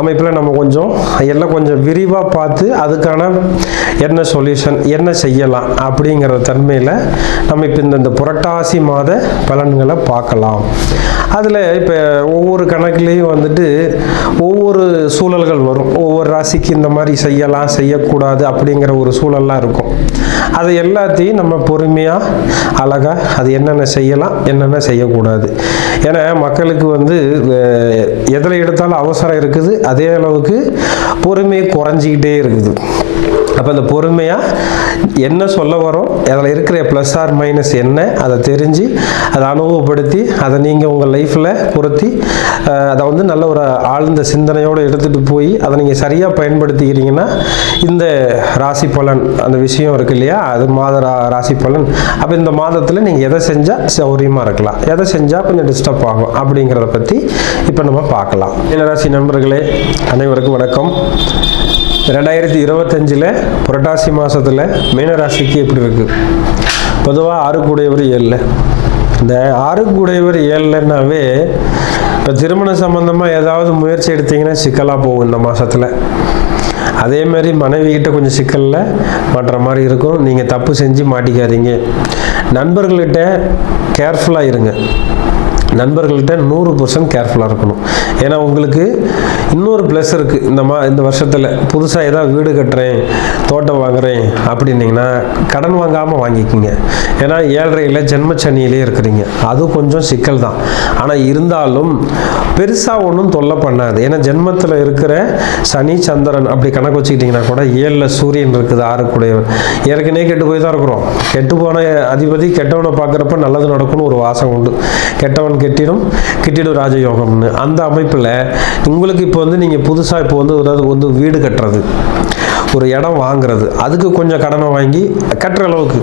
அமைப்பில் நம்ம கொஞ்சம் எல்லாம் கொஞ்சம் விரிவாக பார்த்து அதுக்கான என்ன சொல்யூஷன் என்ன செய்யலாம் அப்படிங்கிற தன்மையில் நம்ம இப்போ இந்த புரட்டாசி மாத பலன்களை பார்க்கலாம். அதில் இப்போ ஒவ்வொரு கணக்குலேயும் வந்துட்டு ஒவ்வொரு சூழல்கள் வரும். ஒவ்வொரு ராசிக்கு இந்த மாதிரி செய்யலாம் செய்யக்கூடாது அப்படிங்கிற ஒரு சூழல்லாம் இருக்கும். அது எல்லாத்தையும் நம்ம பொறுமையாக அழகாக அது என்னென்ன செய்யலாம் என்னென்ன செய்யக்கூடாது. ஏன்னா மக்களுக்கு வந்து எதில் எடுத்தாலும் அவசரம் இருக்குது அதே அளவுக்கு பொறுமை குறைஞ்சிக்கிட்டே இருக்குது. அப்போ அந்த பொறுமையாக என்ன சொல்ல வரோம்? அதில் இருக்கிற ப்ளஸ் ஆர் மைனஸ் என்ன? அதை தெரிஞ்சு அதை அனுபவப்படுத்தி அதை நீங்கள் உங்கள் லைஃப்பில் பொருத்தி அதை வந்து நல்ல ஒரு ஆழ்ந்த சிந்தனையோடு எடுத்துகிட்டு போய் அதை நீங்கள் சரியாக பயன்படுத்திக்கிறீங்கன்னா இந்த ராசி பலன் அந்த விஷயம் இருக்கு இல்லையா? அது மாத ரா- ராசி பலன். அப்போ இந்த மாதத்தில் நீங்கள் எதை செஞ்சால் சௌரியமாக இருக்கலாம். எதை செஞ்சால் கொஞ்சம் டிஸ்டர்ப் ஆகும் அப்படிங்கிறத பற்றி இப்போ நம்ம பார்க்கலாம். மீனராசி நண்பர்களே அனைவருக்கும் வணக்கம். ரெண்டாயிரத்தி இருபத்தஞ்சில் புரட்டாசி மாதத்தில் மீனராசிக்கு எப்படி இருக்குது பொதுவாக ஆறுக்குடையவர் ஏழில். இந்த ஆறுக்குடையவர் ஏழுலன்னாவே இப்போ திருமண சம்பந்தமாக ஏதாவது முயற்சி எடுத்தீங்கன்னா சிக்கலாக போகும் இந்த மாதத்தில் அதே மாதிரி மனைவி கொஞ்சம் சிக்கலில் மாட்டுற மாதிரி இருக்கும். நீங்கள் தப்பு செஞ்சு மாட்டிக்காதீங்க. நண்பர்கள்கிட்ட கேர்ஃபுல்லாக இருங்க. நண்பர்கள்ட்ட நூறு பர்சன்ட் கேர்ஃபுல்லாக இருக்கணும். ஏன்னா உங்களுக்கு இன்னொரு ப்ளஸ் இருக்குது இந்த மா இந்த வருஷத்தில் புதுசாக ஏதாவது வீடு கட்டுறேன் தோட்டம் வாங்குறேன் அப்படின்னீங்கன்னா கடன் வாங்காமல் வாங்கிக்கிங்க. ஏன்னா ஏழரையில் ஜென்மச்சனியிலே இருக்கிறீங்க. அது கொஞ்சம் சிக்கல் தான். ஆனால் இருந்தாலும் பெருசாக ஒன்றும் தொல்லை பண்ணாது. ஏன்னா ஜென்மத்தில் இருக்கிற சனி சந்திரன் அப்படி கணக்கு வச்சுக்கிட்டிங்கன்னா கூட ஏழில் சூரியன் இருக்குது ஆறுக்குடையவர் ஏற்கனவே கெட்டு போய் தான் இருக்கிறோம். கெட்டு போன அதிபதி கெட்டவனை பார்க்குறப்ப நல்லது நடக்கும்னு ஒரு வாசம் உண்டு. கெட்டவன் கெட்டிடும் கிட்டிடும் ராஜயோகம்னு. அந்த அமைப்பில் உங்களுக்கு இப்போ வந்து நீங்கள் புதுசாக இப்போ வந்து அதாவது வந்து வீடு கட்டுறது ஒரு இடம் வாங்குறது அதுக்கு கொஞ்சம் கடனை வாங்கி கட்டுற அளவுக்கு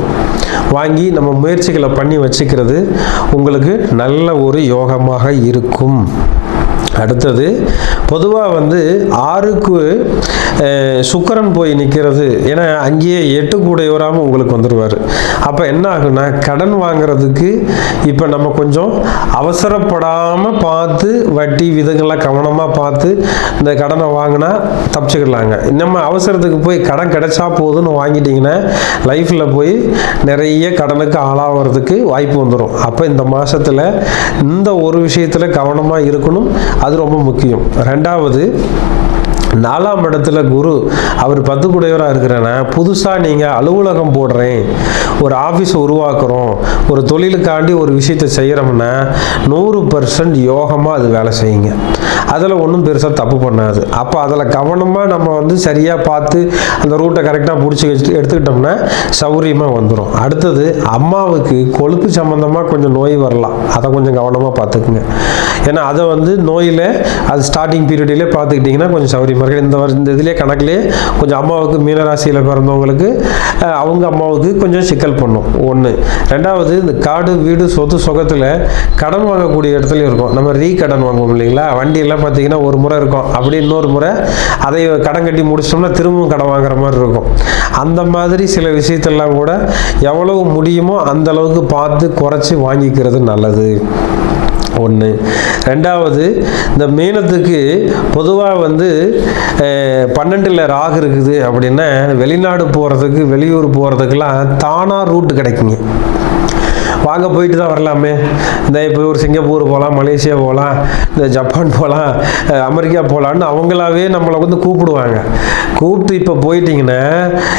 வாங்கி நம்ம முயற்சிகளை பண்ணி வச்சுக்கிறது உங்களுக்கு நல்ல ஒரு யோகமாக இருக்கும். அடுத்தது பொதுவாக வந்து ஆறுக்கு சுக்கரன் போய் நிற்கிறது ஏன்னா அங்கேயே எட்டு கூடையோராமல் உங்களுக்கு வந்துடுவார் அப்போ என்ன ஆகுனா கடன் வாங்குறதுக்கு இப்போ நம்ம கொஞ்சம் அவசரப்படாமல் பார்த்து வட்டி விதங்கள்லாம் கவனமாக பார்த்து இந்த கடனை வாங்கினா தப்பிச்சுக்கலாங்க. நம்ம அவசரத்துக்கு போய் கடன் கிடைச்சா போதுன்னு வாங்கிட்டிங்கன்னா லைஃப்பில் போய் நிறைய கடனுக்கு ஆளாகிறதுக்கு வாய்ப்பு வந்துடும் அப்போ இந்த மாதத்தில் இந்த ஒரு விஷயத்தில் கவனமாக இருக்கணும். அது ரொம்ப முக்கியம். ரெண்டாவது நாலாம் இடத்துல குரு அவர் பத்து குடையவராக இருக்கிறேன்னா புதுசாக நீங்கள் அலுவலகம் போடுறேன் ஒரு ஆஃபீஸ் உருவாக்குறோம் ஒரு தொழிலுக்காண்டி ஒரு விஷயத்தை செய்கிறோம்னா நூறு பர்சன்ட் யோகமாக அது வேலை செய்யுங்க. அதில் ஒன்றும் பெருசாக தப்பு பண்ணாது. அப்போ அதில் கவனமாக நம்ம வந்து சரியாக பார்த்து அந்த ரூட்டை கரெக்டாக பிடிச்சி வச்சு எடுத்துக்கிட்டோம்னா சௌரியமாக வந்துடும் அடுத்தது அம்மாவுக்கு கொழுப்பு சம்மந்தமாக கொஞ்சம் நோய் வரலாம். அதை கொஞ்சம் கவனமாக பார்த்துக்குங்க. ஏன்னா அதை வந்து நோயில் அது ஸ்டார்டிங் பீரியட்லேயே பார்த்துக்கிட்டிங்கன்னா கொஞ்சம் சௌரியமாக நண்பர்கள் இந்த வருஷம் இந்த இதுலேயே கணக்குலேயே கொஞ்சம் அம்மாவுக்கு மீனராசியில் பிறந்தவங்களுக்கு அவங்க அம்மாவுக்கு கொஞ்சம் சிக்கல் பண்ணும். ஒன்று ரெண்டாவது இந்த காடு வீடு சொத்து சுகத்தில் கடன் வாங்கக்கூடிய இடத்துலையும் இருக்கும். நம்ம ரீ கடன் வாங்குவோம் இல்லைங்களா? வண்டியெல்லாம் பார்த்தீங்கன்னா ஒரு முறை இருக்கும். அப்படி இன்னொரு முறை அதை கடன் கட்டி முடிச்சிட்டோம்னா திரும்பவும் கடன் வாங்குற மாதிரி இருக்கும். அந்த மாதிரி சில விஷயத்தெல்லாம் கூட எவ்வளவு முடியுமோ அந்த அளவுக்கு பார்த்து குறைச்சி வாங்கிக்கிறது நல்லது. ஒன்று ரெண்டாவது இந்த மீனத்துக்கு பொதுவாக வந்து பன்னெண்டில் ராகு இருக்குது அப்படின்னா வெளிநாடு போகிறதுக்கு வெளியூர் போகிறதுக்கெல்லாம் தானாக ரூட்டு கிடைக்குங்க. வாங்க போயிட்டு தான் வரலாமே. இந்த இப்போ ஒரு சிங்கப்பூர் போகலாம் மலேசியா போகலாம் இந்த ஜப்பான் போகலாம் அமெரிக்கா போகலான்னு அவங்களாவே நம்மளை வந்து கூப்பிடுவாங்க. கூப்பிட்டு இப்போ போயிட்டீங்கன்னா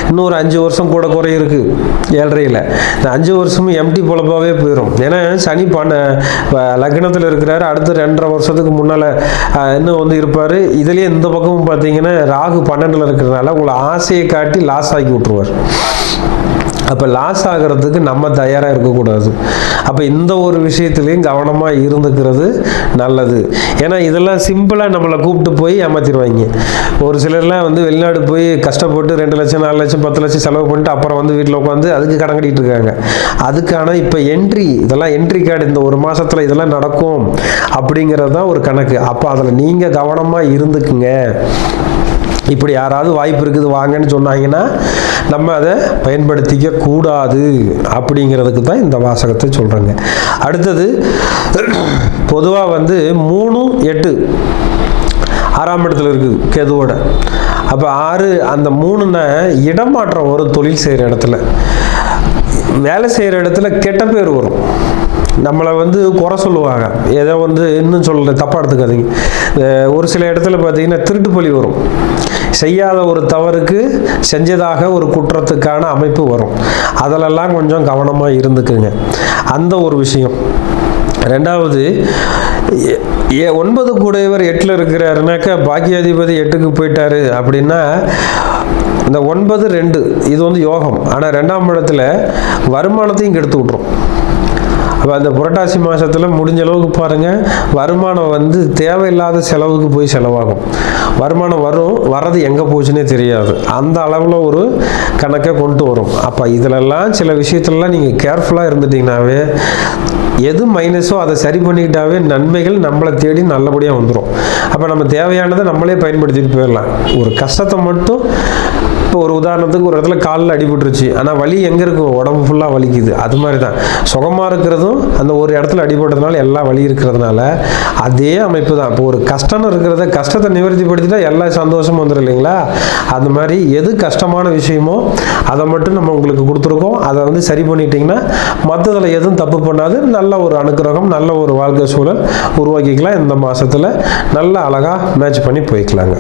இன்னும் ஒரு அஞ்சு வருஷம் கூட குறை இருக்குது ஏழரையில். இந்த அஞ்சு வருஷமும் எம்டி பொழப்பாகவே போயிடும் ஏன்னா சனி பண்ண லக்னத்தில் இருக்கிறாரு. அடுத்த ரெண்டரை வருஷத்துக்கு முன்னால் இன்னும் வந்து இருப்பார். இதுலேயே இந்த பக்கமும் பார்த்தீங்கன்னா ராகு பன்னெண்டில் இருக்கிறதுனால உங்களை ஆசையை காட்டி லாஸ் ஆக்கி விட்ருவார் அப்போ லாஸ் ஆகிறதுக்கு நம்ம தயாராக இருக்கக்கூடாது. அப்போ இந்த ஒரு விஷயத்துலையும் கவனமாக இருந்துக்கிறது நல்லது. ஏன்னா இதெல்லாம் சிம்பிளாக நம்மளை கூப்பிட்டு போய் ஏமாத்திடுவாங்க. ஒரு சிலர்லாம் வந்து வெளிநாடு போய் கஷ்டப்பட்டு ரெண்டு லட்சம் நாலு லட்சம் பத்து லட்சம் செலவு பண்ணிட்டு அப்புறம் வந்து வீட்டில் உட்காந்து அதுக்கு கடன் இருக்காங்க. அதுக்கான இப்போ என்ட்ரி இதெல்லாம் என்ட்ரி கார்டு இந்த ஒரு மாதத்தில் இதெல்லாம் நடக்கும் அப்படிங்கிறது தான் ஒரு கணக்கு. அப்போ அதில் நீங்கள் கவனமாக இருந்துக்குங்க. இப்படி யாராவது வாய்ப்பு இருக்குது வாங்கன்னு சொன்னாங்கன்னா நம்ம அதை பயன்படுத்திக்க கூடாது அப்படிங்கிறதுக்கு தான் இந்த வாசகத்தை சொல்கிறேங்க அடுத்தது பொதுவாக வந்து மூணு எட்டு ஆறாம் இடத்துல இருக்குது கேதுவோட. அப்போ ஆறு அந்த மூணுன்னா இடமாற்றம் வரும் தொழில் செய்கிற இடத்துல. வேலை செய்கிற இடத்துல கெட்ட பேர் வரும். நம்மளை வந்து குறை சொல்லுவாங்க. ஏதோ வந்து இன்னும் சொல்ல தப்பாக எடுத்துக்காதீங்க. ஒரு சில இடத்துல பார்த்தீங்கன்னா திருட்டு பழி வரும். செய்யாத ஒரு தவறுக்கு செஞ்சதாக ஒரு குற்றத்துக்கான அமைப்பு வரும். அதிலெல்லாம் கொஞ்சம் கவனமாக இருந்துக்குங்க. அந்த ஒரு விஷயம். ரெண்டாவது எ- எ- ஒன்பது கூடையவர் எட்டில் இருக்கிறாருனாக்கா பாக்கியாதிபதி எட்டுக்கு போயிட்டாரு அப்படின்னா இந்த ஒன்பது ரெண்டு இது வந்து யோகம். ஆனால் ரெண்டாம் இடத்துல வருமானத்தையும் கெடுத்து விட்ரும் அப்போ அந்த புரட்டாசி மாதத்தில் முடிஞ்ச அளவுக்கு பாருங்கள் வருமானம் வந்து தேவையில்லாத செலவுக்கு போய் செலவாகும். வருமானம் வரும் வர்றது எங்கே போச்சுன்னே தெரியாது. அந்த அளவில் ஒரு கணக்கை கொண்டு வரும். அப்போ இதிலெல்லாம் சில விஷயத்துலலாம் நீங்கள் கேர்ஃபுல்லாக இருந்துட்டிங்கனாவே எது மைனஸோ அதை சரி பண்ணிக்கிட்டாவே நன்மைகள் நம்மளை தேடி நல்லபடியாக வந்துடும் அப்போ நம்ம தேவையானதை நம்மளே பயன்படுத்திட்டு போயிடலாம். ஒரு கஷ்டத்தை மட்டும் இப்போ ஒரு உதாரணத்துக்கு ஒரு இடத்துல காலில் அடிபட்டுருச்சு ஆனால் வலி எங்கே இருக்கும் உடம்பு ஃபுல்லாக வலிக்குது. அது மாதிரி தான் சுகமாக இருக்கிறதும் அந்த ஒரு இடத்துல அடிபட்டதுனால எல்லா வலி இருக்கிறதுனால அதே அமைப்பு தான் இப்போ ஒரு கஷ்டம்னு இருக்கிறத கஷ்டத்தை நிவர்த்திப்படுத்திட்டா எல்லா சந்தோஷமும் வந்துடும் இல்லைங்களா? அந்த மாதிரி எது கஷ்டமான விஷயமோ அதை மட்டும் நம்ம உங்களுக்கு கொடுத்துருக்கோம். அதை வந்து சரி பண்ணிட்டீங்கன்னா மற்றதில் எதுவும் தப்பு பண்ணாது. நல்ல ஒரு அனுக்கிரகம் நல்ல ஒரு வாழ்க்கை சூழல் உருவாக்கிக்கலாம். இந்த மாதத்தில் நல்ல அழகாக மேட்ச் பண்ணி போய்க்கலாங்க.